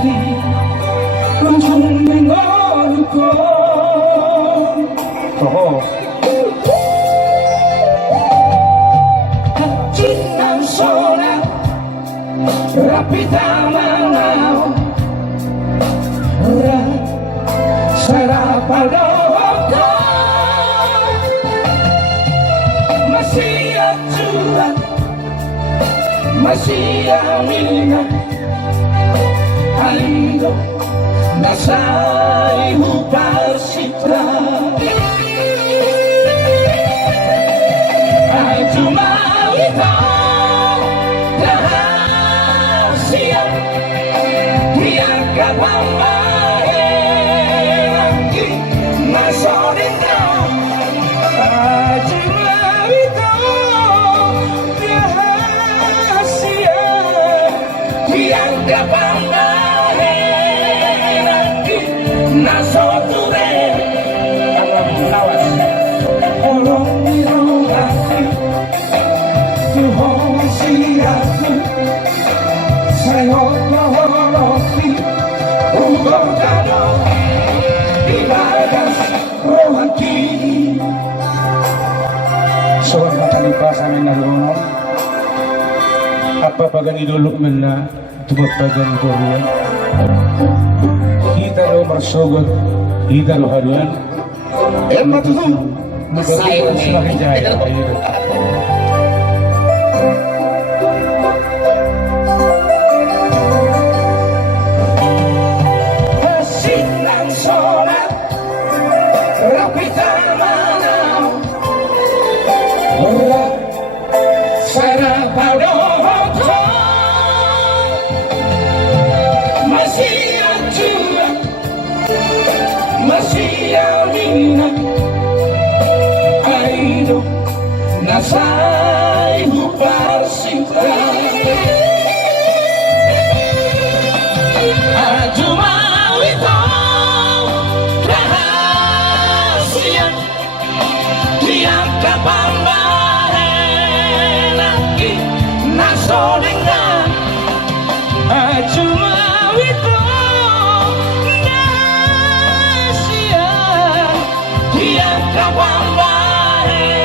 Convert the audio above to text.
hati kunjung menolakku. Oh, hati nang sola rapi tamanau ora sarapadoko masih acuan masih aminan alindo nasai upasitra ay tumawito rahasia tiang kapambayan masorin na ay tumawito rahasia tiang kapambayan nasoture lawas olong irongati tuhong siratu sayot lohoroti ugong kado ibadas rohanti. Soal nakalipas amin na luno apa pagan idulok man na tumat pagan koruan kita lo marsogot kita lo haruan matutum Sayang semakin jaya ayo. Sinang solat rapi tamanau ora sarapadoko masih acuan masih aminan aido nasai upasitra ajumawito rahasia tiang kapambahan nasodengan ajumawito rahasia tiang kapambahan